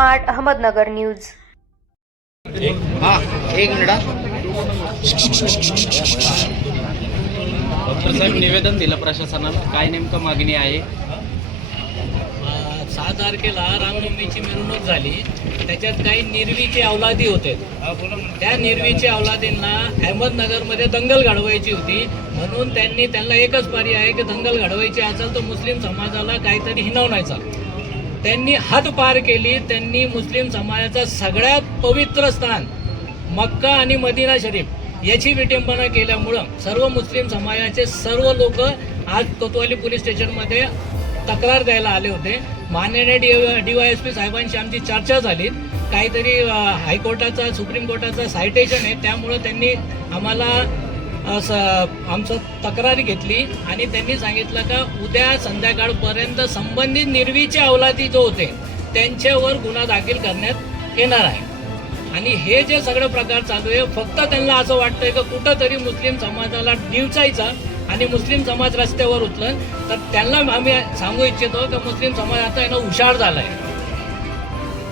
Smart Ahmednagar news. एक minute doctor साहेब निवेदन दिलं प्रशासनाला, काय नेमकं मागणी आहे? 6 तारखेला रामनवमीची मिरवणूक झाली, त्याच्यात काही निर्वीचे अवलादी होते. त्या निर्वीचे अवलादींना अहमदनगरमध्ये दंगल घडवायची होती, म्हणून त्यांना एकच पर्याय आहे की दंगल घडवायची असेल तर मुस्लिम समाजाला काहीतरी हिणवण्याचा. त्यांनी हद पार केली. त्यांनी मुस्लिम समाजाचं सगळ्यात पवित्र स्थान मक्का आणि मदिना शरीफ याची विटंबना केल्यामुळं सर्व मुस्लिम समाजाचे सर्व लोक आज कोतवाली पोलीस स्टेशनमध्ये तक्रार द्यायला आले होते. माननीय DYSP साहेबांशी आमची चर्चा झाली. काहीतरी हायकोर्टाचा सुप्रीम कोर्टाचा सायटेशन आहे, त्यामुळं त्यांनी आम्हाला आमचं तक्रारी घेतली आणि त्यांनी सांगितलं का उद्या संध्याकाळपर्यंत संबंधित निर्वीचे अवलादी जो होते त्यांच्यावर गुन्हा दाखल करण्यात येणार आहे. आणि हे जे सगळे प्रकार चालू आहे, फक्त त्यांना असं वाटतंय की कुठंतरी मुस्लिम समाजाला डिवचायचा आणि मुस्लिम समाज रस्त्यावर उचलन. तर त्यांना आम्ही सांगू इच्छितो की मुस्लिम समाज आता यानं हुशार झाला आहे.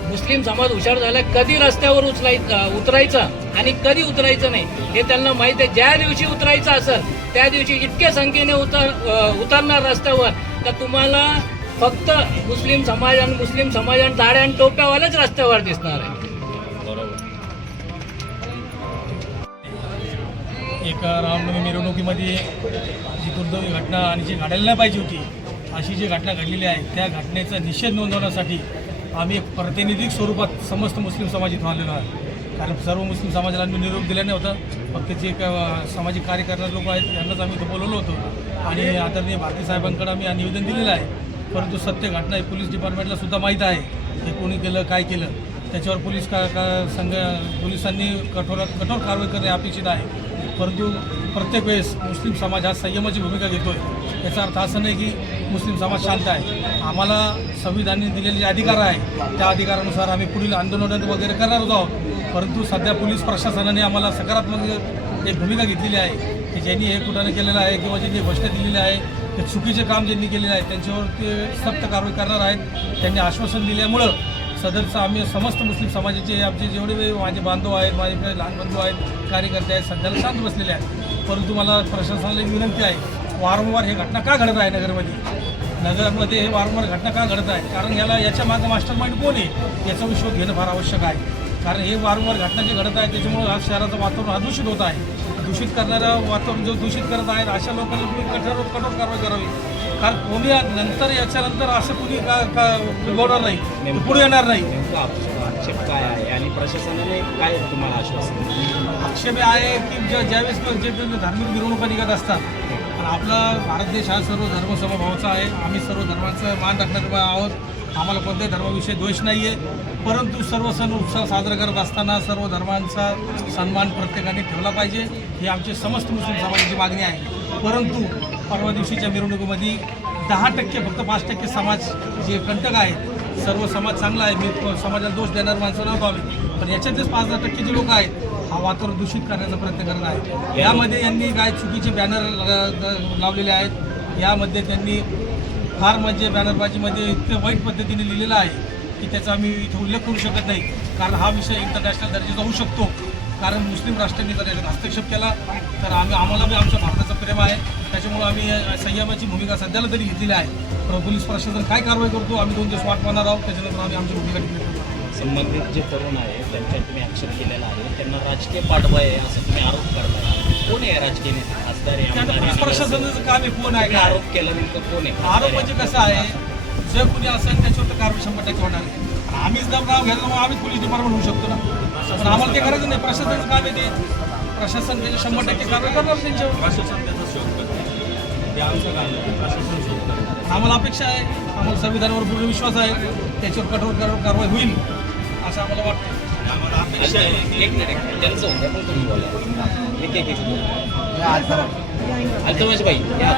मुस्लिम समाज हुशार झाला आहे. कधी रस्त्यावर उतरायचं आणि कधी उतरायचं नाही हे त्यांना माहीत आहे. ज्या दिवशी उतरायचं असेल त्या दिवशी इतक्या संख्येने उतरणार रस्त्यावर का तुम्हाला फक्त मुस्लिम समाज आणि मुस्लिम समाज आणि दाड्या आणि टोप्यावालेच रस्त्यावर दिसणार आहे. एका रामनवमी मिरवणुकीमध्ये जी दुर्दैवी घटना आणि जी घडायला नाही पाहिजे होती अशी जी घटना घडलेली आहे, त्या घटनेचा निषेध नोंदवण्यासाठी आम्ही एक प्रातिनिधिक स्वरूपात समस्त मुस्लिम समाज इथून आलेलो आहे. कारण सर्व मुस्लिम समाजाला आम्ही निरोप दिला नव्हता. फक्त जे सामाजिक कार्य करणारे लोक आहेत त्यांनाच आम्ही इथं बोलवलं होतं आणि आदरणीय भारती साहेबांकडे आम्ही निवेदन दिलेलं आहे. परंतु सत्य घटना आहे, पोलीस डिपार्टमेंटला सुद्धा माहीत आहे की कोणी केलं काय केलं. त्याच्यावर पोलिसांनी कठोरात कठोर कारवाई करणे अपेक्षित आहे. परंतु प्रत्येक वेळेस मुस्लिम समाज हा संयमाची भूमिका घेतो आहे. याचा अर्थ असं नाही की मुस्लिम समाज शांत आहे. आम्हाला संविधानाने दिलेले जे अधिकार आहे त्या अधिकारानुसार आम्ही पुढील आंदोलन वगैरे करणार आहोत. परंतु सध्या पोलीस प्रशासनाने आम्हाला सकारात्मक एक भूमिका घेतलेली आहे की ज्यांनी हे कुठाने केलेलं आहे किंवा ज्यांनी घोषणा दिलेली आहे ते चुकीचे काम ज्यांनी केलेले आहे त्यांच्यावर ते सक्त कारवाई करणार आहेत. त्यांनी आश्वासन दिल्यामुळं सदरचं आम्ही समस्त मुस्लिम समाजाचे आमचे जेवढे माझे बांधव आहेत, माझे लहान बंधू आहेत, कार्यकर्ते आहेत, सध्याला शांत बसलेले आहेत. परंतु मला प्रशासनाला विनंती आहे, वारंवार हे घटना का घडत आहे नगरमध्ये हे वारंवार घटना का घडत आहे? कारण याच्या मागं मास्टर माइंड कोण आहे याचा शोध घेणं फार आवश्यक आहे. कारण हे वारंवार घटना जे घडत आहे त्याच्यामुळे हा शहराचं वातावरण अदूषित होत आहे. दूषित करणारं वातावरण जो दूषित करत आहेत अशा लोकांना तुम्ही कठोर कारवाई करावी. कारण कोणी नंतर याच्यानंतर असं कुणी उगवणार नाही, पुढे येणार नाही. आक्षेप काय आहे आणि प्रशासनाने काय तुम्हाला आश्वासन? आक्षेप आहे की ज्यावेळेस जे धार्मिक मिरवणुका निघत असतात, पण आपला भारत देश हा सर्व धर्मसमभावाचा आहे. आम्ही सर्व धर्मांचा मान राखणारे आहोत. आम्हाला कोणत्याही धर्माविषयी द्वेष नाही आहे. परंतु सर्व सण उत्सव साजरा करत असताना सर्व धर्मांचा सन्मान प्रत्येकाने ठेवला पाहिजे ही आमची समस्त मुस्लिम समाजाची मागणी आहे. परंतु परवा दिवशीच्या मिरवणुकीमध्ये 10% फक्त 5% समाज जे कंटक आहे. सर्व समाज चांगला आहे, मी समाजाला दोष देणार माणसं नव्हतो आम्ही, पण याच्यातच 5-10% जे लोक आहेत हा वातावरण दूषित करण्याचा प्रयत्न करत आहे. यामध्ये यांनी काय चुकीचे बॅनर लावलेले आहेत. यामध्ये त्यांनी फार म्हणजे बॅनरबाजीमध्ये इतकं वाईट पद्धतीने लिहिलेलं आहे की त्याचा आम्ही इथे उल्लेख करू शकत नाही. कारण हा विषय इंटरनॅशनल दर्जाचा होऊ शकतो. कारण मुस्लिम राष्ट्रांनी जर याच्यात हस्तक्षेप केला तर आम्हाला बी आमच्या भारताचं प्रेम आहे. त्याच्यामुळे आम्ही संयमाची भूमिका सध्याला तरी घेतलेली आहे. पण पोलीस प्रशासन काय कारवाई करतो आम्ही 2 दिवस वाट पाहणार आहोत. त्याच्यानंतर आम्ही आमची भूमिका टिकवणार. संबंधित जे तरुण आहे त्यांच्यावर तुम्ही ॲक्शन केलेलं आहे, त्यांना राजकीय पाठबळ आहे असं तुम्ही आरोप करताय. कोण आहे राजकीय नेते? खासदार प्रशासनाचं काम आहे. कोण आहे? आरोप केला नेमकं कोण आहे? आरोप म्हणजे कसं आहे, जर कुणी असेल त्याच्यावर कारवाई 100% होणार आहे. आम्हीच नाव घ्यायला मग आम्हीच पोलीस डिपार्टमेंट होऊ शकतो ना. पण आम्हाला ते करायचं नाही. प्रशासनाचं काम आहे ते. प्रशासन त्याच्या 100% कारवाई करणार त्यांच्यावर. प्रशासन त्याचा शोध करणार ते आमचं काम आहे. प्रशासन शोध करणार. आम्हाला अपेक्षा आहे, आम्हाला संविधानावर पूर्ण विश्वास आहे, त्याच्यावर कठोर कारवाई होईल असं आम्हाला वाटतं. आम्हाला अपेक्षा आहे. एक मिनिट त्यांचं होतं पण तुम्ही बोला. एक अल्तमश भाई या